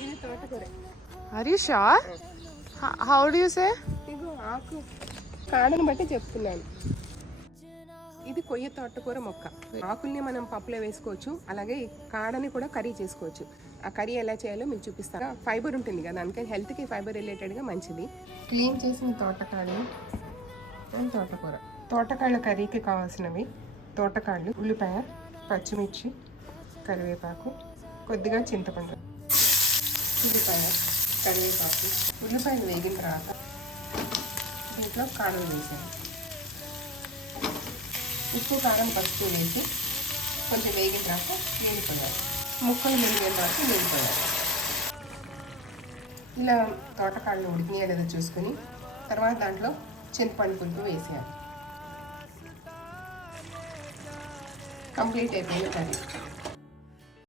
ఇది తోటకూర. Are you sure? How do you say? ఇగో ఆకు కాడను బట్టి చెప్తున్నాను. ఇది కొయ్య తోటకూర మొక్క. ఆకుల్ని మనం పప్పులో వేసుకోవచ్చు, అలాగే కాడని కూడా కర్రీ చేసుకోవచ్చు. ఆ కర్రీ ఎలా చేయాలో మీకు చూపిస్తాను. ఫైబర్ ఉంటుంది కదా, అందుకని హెల్త్కి ఫైబర్ రిలేటెడ్గా మంచిది. క్లీన్ చేసిన తోటకాళ్ళు అండ్ తోటకూర. తోటకాళ్ళ కర్రీకి కావాల్సినవి తోటకాళ్ళు, ఉల్లిపాయ, పచ్చిమిర్చి, కరివేపాకు, కొద్దిగా చింతపండు, ఉల్లిపాయ, కరివేపాకు. ఉల్లిపాయలు వేగిన తర్వాత దీంట్లో కారం వేసాను. ఉప్పు, కారం, పసుపు వేసి కొంచెం వేగిన తర్వాత నీళ్ళు పోయాలి. ముక్కలు మెరిగిన తర్వాత నీళ్ళు పోయాలి. ఇలా తోటకాళ్ళు ఉడికినాయో లేదో చూసుకొని తర్వాత దాంట్లో చింతపండు పులుపు వేసేయాలి. కంప్లీట్ అయిపోయిన కర్రీ.